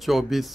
24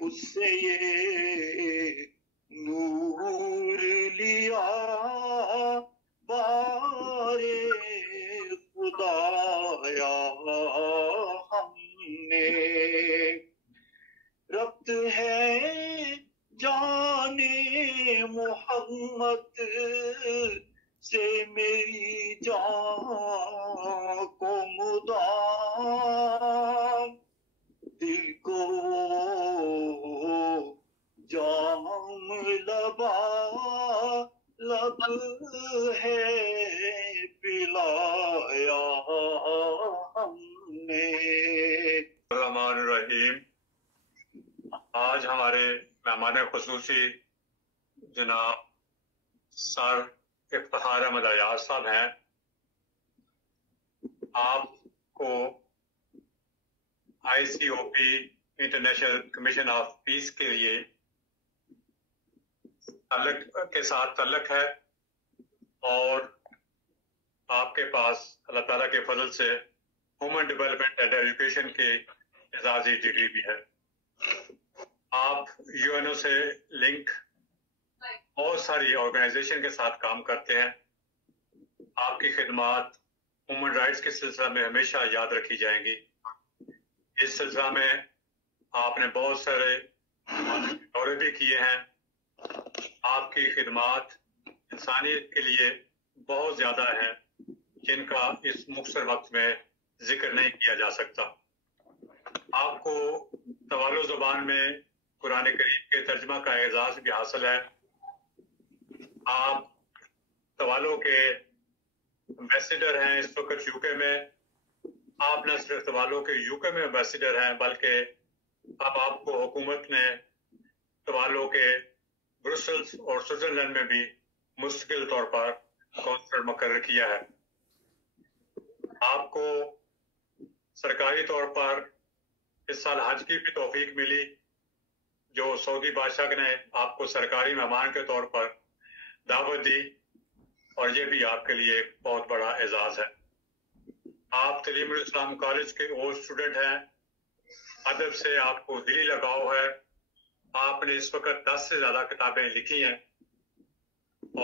اس سے یہ نور لیا بارے خدایا ہم نے، ربط ہے جانے محمد سے میری جان کو مدام، دل کو جام لبا لب ہے پلایا ہم نے۔ الرحمن الرحیم۔ آج ہمارے مہمان خصوصی جناب سر افتخار احمد ایاز صاحب ہیں۔ آپ کو ICOP international commission of peace کے لیے تعلق ہے، اور آپ کے پاس اللہ تعالیٰ کے فضل سے ہیومن ڈیولپمنٹ اینڈ ایجوکیشن کے اعزازی ڈگری بھی ہے۔ آپ UNO سے لنک بہت ساری آرگنائزیشن کے ساتھ کام کرتے ہیں۔ آپ کی خدمات ہیومن رائٹس کے سلسلہ میں ہمیشہ یاد رکھی جائیں گی۔ اس سلسلہ میں آپ نے بہت سارے دورے بھی کیے ہیں۔ آپ کی خدمات انسانیت کے لیے بہت زیادہ ہیں، جن کا اس مختصر وقت میں ذکر نہیں کیا جا سکتا۔ آپ کو توالو زبان میں قرآن کریم کے ترجمہ کا اعزاز بھی حاصل ہے۔ آپ توالو کے ایمبیسیڈر ہیں اس وقت UK میں۔ آپ نہ صرف توالو کے UK میں ایمبیسیڈر ہیں، بلکہ اب آپ کو حکومت نے توالو کے برسلز اور سوئٹزرلینڈ میں بھی مستقل طور پر کونسلر مقرر کیا ہے۔ آپ کو سرکاری طور پر اس سال حج کی بھی توفیق ملی، جو سعودی بادشاہ نے آپ کو سرکاری مہمان کے طور پر دعوت دی، اور یہ بھی آپ کے لیے ایک بہت بڑا اعزاز ہے۔ آپ تعلیم الاسلام کالج کے اولڈ اسٹوڈنٹ ہیں۔ ادب سے آپ کو دلی لگاؤ ہے۔ آپ نے اس وقت 10 سے زیادہ کتابیں لکھی ہیں،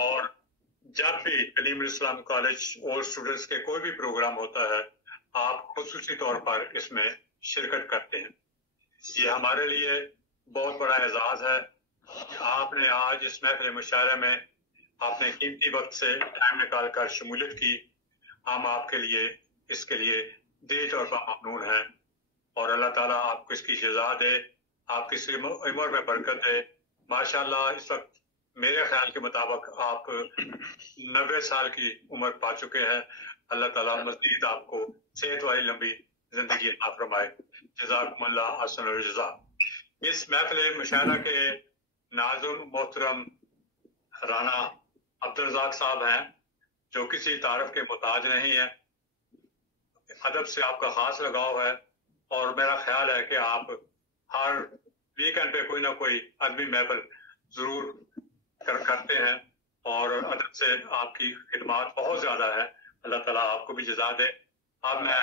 اور جب بھی تعلیم الاسلام کالج اولڈ اسٹوڈنٹس کے کوئی بھی پروگرام ہوتا ہے، آپ خصوصی طور پر اس میں شرکت کرتے ہیں۔ یہ ہمارے لیے بہت بڑا اعزاز ہے کہ آپ نے آج اس محفل مشاعرہ میں اپنے قیمتی وقت سے ٹائم نکال کر شمولیت کی۔ ہم آپ کے لیے اس کے لیے دلی طور پر ممنون ہیں، اور اللہ تعالیٰ آپ کو اس کی جزا دے، آپ کی عمر میں برکت دے۔ ماشاءاللہ اس وقت میرے خیال کے مطابق آپ 90 سال کی عمر پا چکے ہیں۔ اللہ تعالیٰ مزید آپ کو صحت والی لمبی زندگی عطا فرمائے۔ جزاکم اللہ احسن الجزا۔ اس محفل مشاعرہ کے ناظم محترم رانا عبدالرزاق صاحب ہیں، جو کسی تعارف کے محتاج نہیں ہیں۔ ادب سے آپ کا خاص لگاؤ ہے، اور میرا خیال ہے کہ آپ ہر ویکینڈ پہ کوئی نہ کوئی ادبی محفل ضرور کرتے ہیں، اور ادب سے آپ کی خدمات بہت زیادہ ہے۔ اللہ تعالیٰ آپ کو بھی جزا دے۔ اب میں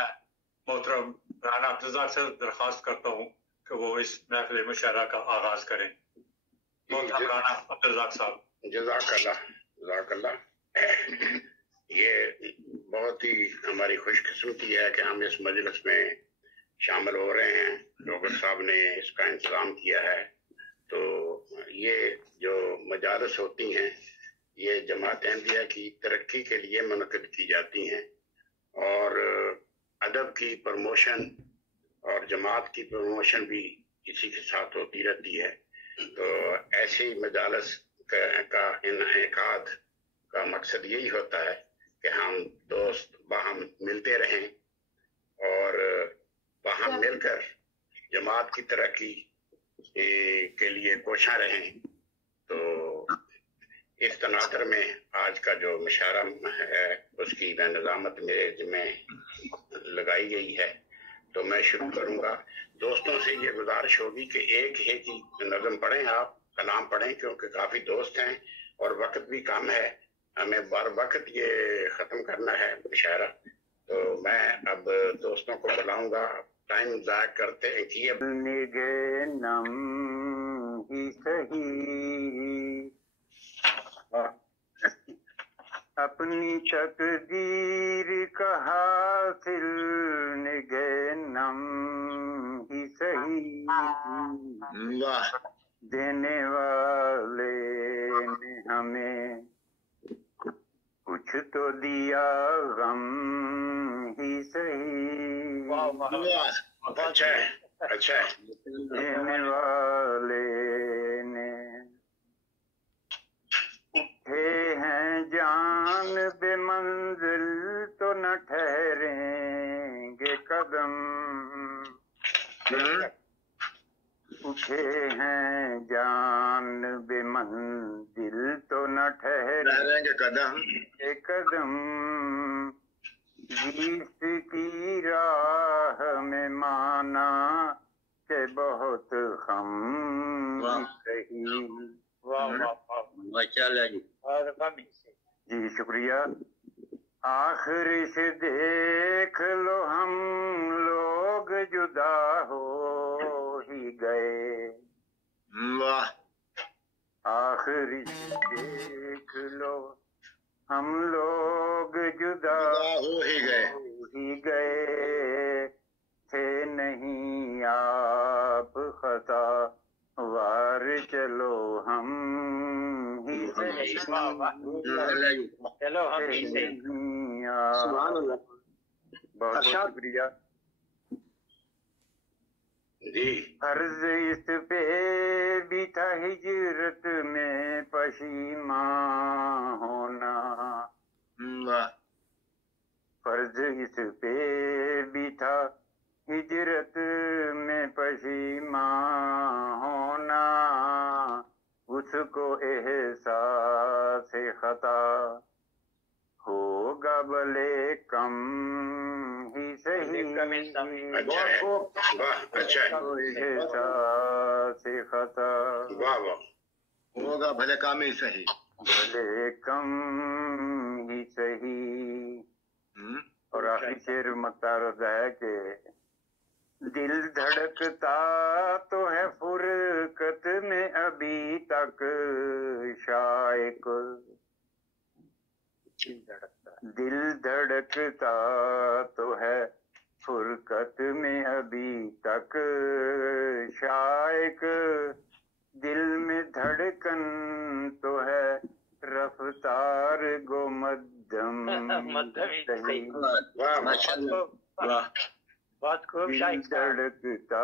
محترم رانا عبدالرزاق سے درخواست کرتا ہوں کہ وہ اس محفل مشاعرہ کا آغاز کریں۔ محترم رانا عبدالرزاق صاحب۔ جزاک اللہ۔ یہ بہت ہی ہماری خوش قسمتی ہے کہ ہم اس مجلس میں شامل ہو رہے ہیں۔ ڈاکٹر صاحب نے اس کا انتظام کیا ہے۔ تو یہ جو مجالس ہوتی ہیں، یہ جماعت احمدیہ کی ترقی کے لیے منعقد کی جاتی ہیں، اور ادب کی پروموشن اور جماعت کی پروموشن بھی اسی کے ساتھ ہوتی رہتی ہے۔ تو ایسی مجالس کا انعقاد کا مقصد یہی ہوتا ہے کہ ہم دوست باہم ملتے رہیں، اور باہم مل کر جماعت کی ترقی کے لیے کوشاں رہیں۔ تو اس تناظر میں آج کا جو مشاعرہ ہے اس کی نظامت میرے ذمہ لگائی گئی ہے۔ تو میں شروع کروں گا۔ دوستوں سے یہ گزارش ہوگی کہ ایک ہی نظم پڑھیں، آپ کلام پڑھیں، کیونکہ کافی دوست ہیں اور وقت بھی کم ہے، ہمیں بار وقت یہ ختم کرنا ہے مشاعرہ۔ تو میں اب دوستوں کو بلاؤں گا، ٹائم ضائع کرتے کیے سہی، اپنی تقدیر کا حاصل نگہ نم ہی سہی، دینے والے نے ہمیں کچھ تو دیا غم ہی سہی، اچھا ہے اچھا ہے، دینے والے نے اٹھے ہیں جان بے منزل تو نہ ٹھہریں گے قدم، اٹھے ہیں جان بے منزل تو نہ ٹھہریں گے قدم، گے قدم، جس کی راہ میں مانا کہ بہت خم سہی، جی شکریہ۔ آخر سے دیکھ لو ہم لوگ جدا ہو ہی گئے، آخر سے دیکھ لو ہم لوگ جدا ہو ہی گئے، تھے نہیں آپ خطا وار چلو ہم ہی صحیح، چلو ہم ہی سے، بہت شکریہ۔ فرض اس پہ بھی تھا ہجرت میں پشیماں ہونا، فرض اس پہ بھی تھا ہجرت میں پشیماں ہونا، اس کو احساس خطا ہوگا بلے کم ہی صحیح، احساس خطا ہوگا بھلے کام ہی صحیح، بھلے کم ہی صحیح۔ اور آخری شعر مختار ہوتا ہے کہ دل دھڑکتا تو ہے فرقت میں ابھی تک شائق، دل دھڑکتا تو ہے فرقت میں ابھی تک شائق، دل میں دھڑکن تو ہے رفتار گو مدھم بات خوب دل دھڑکتا